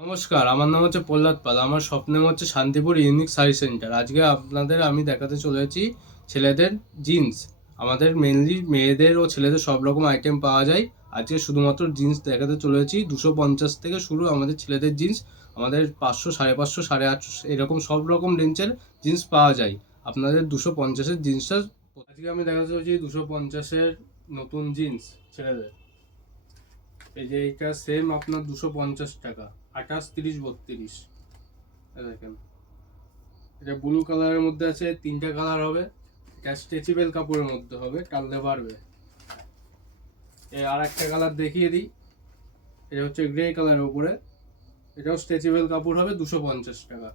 নমস্কার, আমার নাম হচ্ছে প্রহ্লাদ পাল। আমার স্বপ্নের হচ্ছে শান্তিপুর ইউনিক শাড়ি সেন্টার। আজকে আপনাদের আমি দেখাতে চলেছি ছেলেদের জিন্স। আমাদের মেনলি মেয়েদের ও ছেলেদের সব রকম আইটেম পাওয়া যায়। আজকে শুধুমাত্র জিন্স দেখাতে চলেছি। 250 থেকে শুরু আমাদের ছেলেদের জিন্স। আমাদের 500, 550, 850 এরকম সব রকম রেঞ্জের জিন্স পাওয়া যায়। আপনাদের 250-এর জিন্সটা আজকে আমি দেখাতে চলেছি 250-এর নতুন জিন্স ছেলেদের। এই যে এইটা সেম আপনার 250 টাকা, 28, 30, 32। দেখেন, এটা ব্লু কালারের মধ্যে আছে, 3টা কালার হবে। এটা স্ট্রেচেবল কাপড়ের মধ্যে হবে, টানলে পারবে। আর একটা কালার দেখিয়ে দিই, এটা হচ্ছে গ্রে কালারের উপরে, এটাও স্ট্রেচেবল কাপড় হবে, 250 টাকা।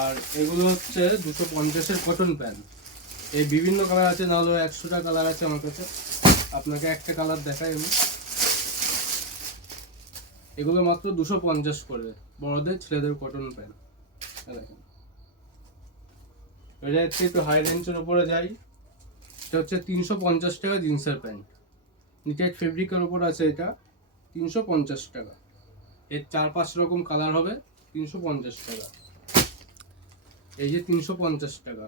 আর এগুলো হচ্ছে 250-এর কটন প্যান্ট। এই বিভিন্ন কালার আছে, না হলেও 100টা কালার আছে আমার কাছে। আপনাকে একটা কালার দেখাই আমি। এগুলো মাত্র 250 করে, বড়দের ছেলেদের কটন প্যান্ট। দেখেন, এটা হচ্ছে একটু হাই রেঞ্জের উপরে যাই। এটা হচ্ছে 350 টাকা জিন্সের প্যান্ট, নিটেড ফেব্রিকের উপর আছে। এটা 350 টাকা। এর 4-5 রকম কালার হবে, 350 টাকা। এই যে 350 টাকা,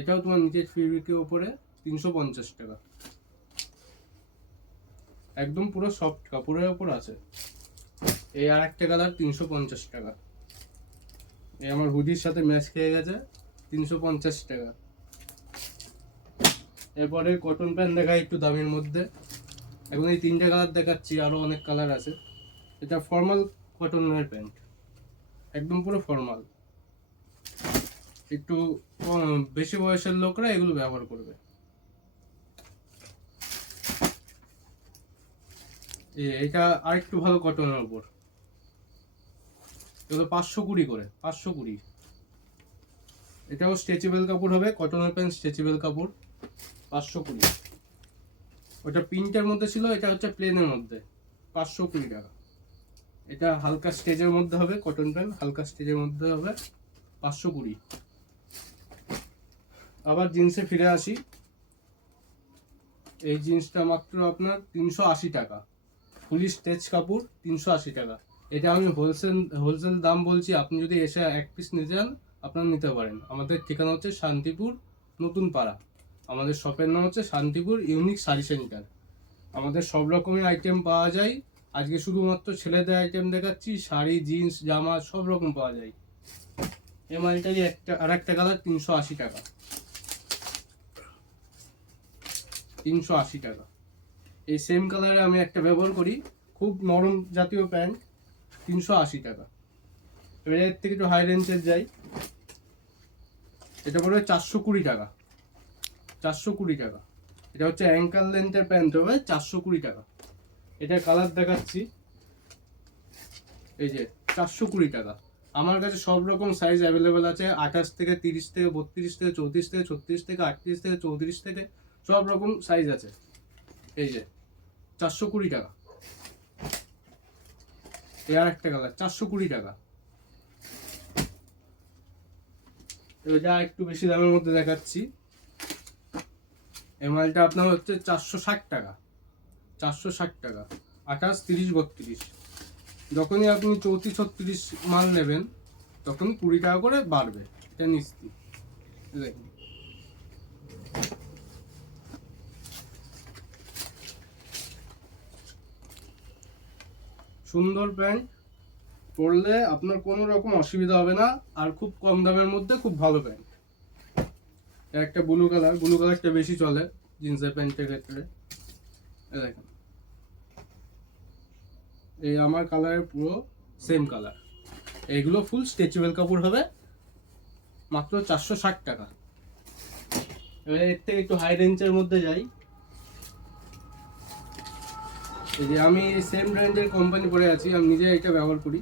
এটাও তোমার নিটেড ফেব্রিকের উপরে, 350 টাকা। একদম পুরো সফট কাপড়ের উপর আছে। এই আর একটা কালার 350 টাকা। এই আমার হুডির সাথে ম্যাচ খেয়ে গেছে, 350 টাকা। এরপরে কটন প্যান্ট দেখাই একটু দামের মধ্যে। এখন এই 3টে কালার দেখাচ্ছি, আরো অনেক কালার আছে। এটা ফর্মাল কটনের প্যান্ট, একদম পুরো ফর্মাল। একটু বেশি বয়সের লোকরা এগুলো ব্যবহার করবে। এটা আরেকটু ভালো কটনের উপর, এগুলো 520 করে, 520। এটাও স্ট্রেচেবল কাপড় হবে, কটনের প্যান্ট স্ট্রেচেবল কাপড়, 520। ওটা প্রিন্টের মধ্যে ছিল, এটা হচ্ছে প্লেনের মধ্যে, 520 টাকা। এটা হালকা স্টেজের মধ্যে হবে, কটন প্যান্ট হালকা স্টেজের মধ্যে হবে, 520। আবার জিন্সে ফিরে আসি। এই জিন্সটা মাত্র আপনার 380 টাকা, ফুলি স্টেচ কাপড়, 380 টাকা। এটা আমি হোলসেল দাম বলছি, আপনি যদি এসে এক পিস নিতে চান আপনারা নিতে পারেন। আমাদের ঠিকানা হচ্ছে শান্তিপুর নতুন পাড়া। আমাদের শপের নাম হচ্ছে শান্তিপুর ইউনিক শাড়ি সেন্টার। আমাদের সব রকমের আইটেম পাওয়া যায়। আজকে শুধুমাত্র ছেলেদের আইটেম দেখাচ্ছি, শাড়ি, জিন্স, জামা সব রকম পাওয়া যায়। এই মালটারই আর একটা কালার 380 টাকা, 380 টাকা। এই সেম কালারে আমি একটা ব্যবহার করি, খুব নরম জাতীয় প্যান্ট, 380 টাকা। এবার এর থেকে একটু হাই রেঞ্জের যাই, এটা পড়বে 420 টাকা, 420 টাকা। এটা হচ্ছে অ্যাঙ্কাল লেন্থের প্যান্ট হবে, 420 টাকা। এটার কালার দেখাচ্ছি, এই যে 420 টাকা। আমার কাছে সব রকম সাইজ অ্যাভেলেবেল আছে, 28 থেকে 30 থেকে 32 থেকে 34 থেকে 36 থেকে 38 থেকে 34 থেকে সব রকম সাইজ আছে। এই যে 420 টাকা। এর একটা কালার 420 টাকা। এবার যা একটু বেশি দামের মধ্যে দেখাচ্ছি, এই মালটা আপনার হচ্ছে 460 টাকা, 460 টাকা, 28, 30, 32। যখনই আপনি 34, 36 মাল নেবেন তখন 20 টাকা করে বাড়বে, এটা নিশ্চিত। দেখুন, সুন্দর প্যান্ট, পরলে আপনার কোনো রকম অসুবিধা হবে না। আর খুব কম দামের মধ্যে খুব ভালো প্যান্ট। একটা ব্লু কালারটা বেশি চলে জিন্সের প্যান্টের ক্ষেত্রে। দেখেন, এই আমার কালারের পুরো সেম কালার। এইগুলো ফুল স্ট্রেচেবল কাপড় হবে, মাত্র 460 টাকা। এবার এর থেকে একটু হাই রেঞ্জের মধ্যে যাই। এই যে আমি সেম রেঞ্জের কোম্পানি পরে আছি, আমি নিজে এটা ব্যবহার করি।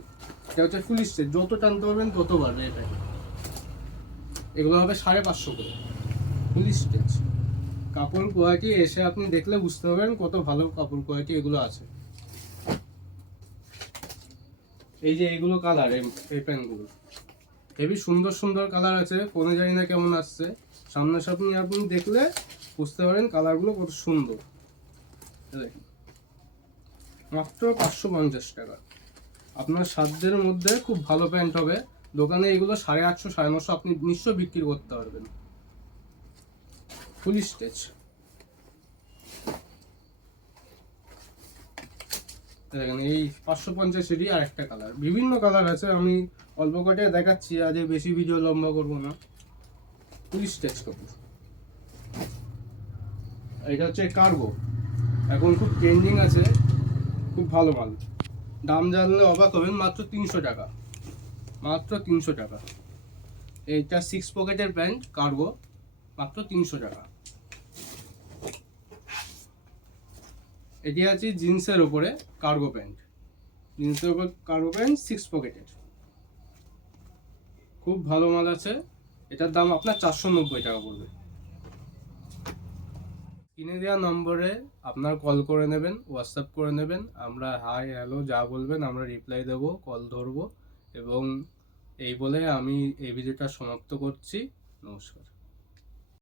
এটা হচ্ছে ফুল স্ট্রেচ, যত টানতে পারবেন তত বাড়বে এটা। এগুলো হবে 550 করে, ফুল স্ট্রেচ। কাপড় কোয়ালিটি এসে আপনি দেখলে বুঝতে পারবেন কত ভালো কাপড় কোয়ালিটি এগুলো আছে। এই যে এগুলো কালার, এই প্যান্টগুলো হেবি সুন্দর সুন্দর কালার আছে, ফোনে জানি না কেমন আসছে, সামনাসামনি আপনি দেখলে বুঝতে পারেন কালারগুলো কত সুন্দর। দেখুন, মাত্র 550 টাকা। আপনার সাধ্যের মধ্যে খুব ভালো প্যান্ট হবে। দোকানে এগুলো 850 950 আপনি নিশ্চয় বিক্রি করতে পারবেন। ফুল স্টেচ। দেখেন এই 550-এরই আর একটা কালার, বিভিন্ন কালার আছে, আমি অল্প কটে দেখাচ্ছি, আজ বেশি ভিডিও লম্বা করবো না। ফুল স্টেচ কাপড়। এটা হচ্ছে কার্গো, এখন খুব ট্রেন্ডিং আছে, খুব ভালো মাল। দাম জানলে অবাক হবেন, মাত্র 300 টাকা, মাত্র 300 টাকা। এইটা 6 পকেটের প্যান্ট কার্গো, মাত্র 300 টাকা। এটি আছে জিন্সের উপরে কার্গো প্যান্ট, জিন্সের উপর কার্গো প্যান্ট 6 পকেটের, খুব ভালো মাল আছে। এটার দাম আপনার 490 টাকা পড়বে। কিনে দেওয়া নম্বরে আপনার কল করে নেবেন, হোয়াটসঅ্যাপ করে নেবেন, আমরা হাই হ্যালো যা বলবেন আমরা রিপ্লাই দেবো, কল ধরবো। এবং এই বলে আমি এই ভিডিওটা সমাপ্ত করছি। নমস্কার।